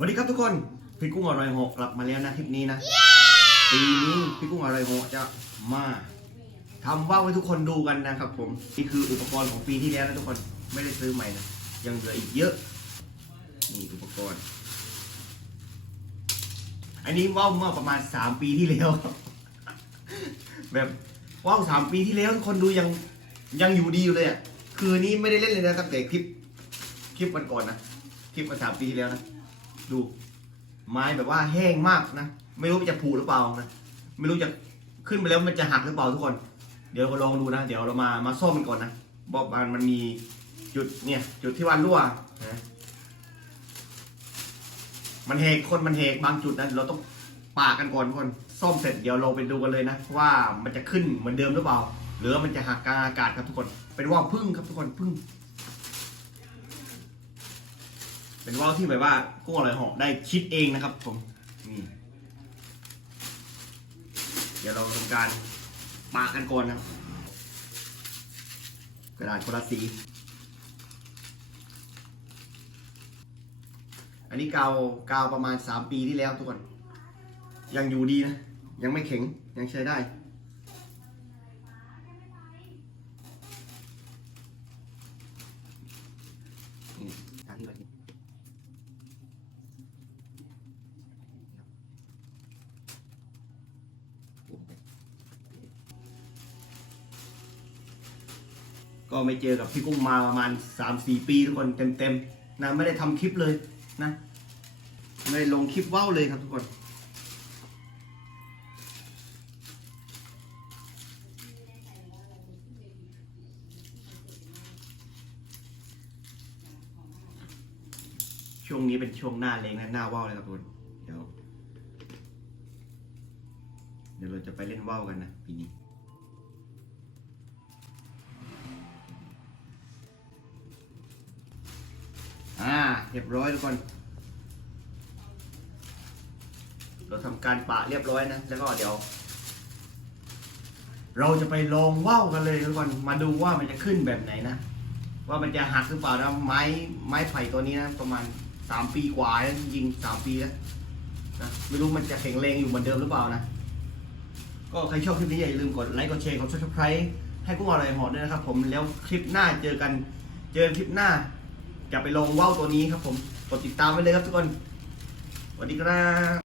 คนพี่กุ้งอร่อยหกกลับมาแล้วนะทริปนี้นะ ปีนี้พี่กุ้งอร่อยหกจะมาทำว่าวให้ทุกคนดูกันนะครับผมนี่คืออุปกรณ์ของปีที่แล้วนะทุกคนไม่ได้ซื้อใหม่นะยังเหลืออีกเยอะนี่อุปกรณ์ อันนี้ว่าวเมื่อประมาณ 3 ปีที่แล้วครับแบบว่าวสามปีที่แล้วทุกคนดูยังยังอยู่ดีอยู่เลยอะคือนี้ไม่ได้เล่นเลยนะตั้งแต่คลิปคลิปวันก่อนนะคลิปมาสามปีที่แล้วนะ ดู ไม้แบบว่าแห้งมากนะ ไม่รู้จะผุหรือเปล่านะ ไม่รู้จะขึ้นไปแล้วมันจะหักหรือเปล่าทุกคน เดี๋ยวเราลองดูนะ เดี๋ยวเรามา มาซ่อมมันก่อนนะบอกมันมันมีจุดเนี่ย จุดที่ว่ารั่วนะมันเหกคนมันเหกบางจุดนะเราต้องปากันก่อนทุกคนซ่อมเสร็จเดี๋ยวเราไปดูกันเลยนะ ว่ามันจะขึ้นเหมือนเดิมหรือเปล่า หรือมันจะหักกลางอากาศครับทุกคน เป็นว่าวพึ่งครับทุกคนพึ่ง เป็นว่าวที่แบบว่ากุ้งอร่อยเหอได้คิดเองนะครับ ผมนี่เดี๋ยวเราทำการปากันก่อนนะครับกระดาษคนละสี อันนี้กาวกาวประมาณ 3 ปีที่แล้วทุกคน ยังอยู่ดีนะ ยังไม่แข็ง ยังใช้ได้ นี่ทางที่เรา ก็ไม่เจอกับพี่กุ้งมาประมาณ 3-4 ปีทุกคนเต็มๆนะไม่ได้ทำคลิปเลยนะไม่ได้ลงคลิปว่าวเลยครับทุกคนช่วงนี้เป็นช่วงหน้าเลงนะหน้าว่าวเลยครับทุกคน เดี๋ยวเราจะไปเล่นว่าวกันนะปีนี้อ่าเรียบร้อยทุกคน เราทำการปะเรียบร้อยนะ แล้วก็เดี๋ยว เราจะไปลองว่าวกันเลยทุกคน มาดูว่ามันจะขึ้นแบบไหนนะ ว่ามันจะหักหรือเปล่านะไม้ไม้ไผ่ตัวนี้นะ ประมาณสามปีกว่าแล้วจริงๆสามปีแล้วนะไม่รู้มันจะแข็งแรงอยู่เหมือนเดิมหรือเปล่านะ ก็ใครชอบคลิปนี้อย่าลืมกดไลค์กดแชร์กดซับสไครต์ให้กุ้งอร่อยหอด้วยนะครับผมแล้วคลิปหน้าเจอกัน เจอคลิปหน้า จะไปลงว่าวตัวนี้ครับผมกดติดตามไว้เลยครับทุกคนสวัสดีครับ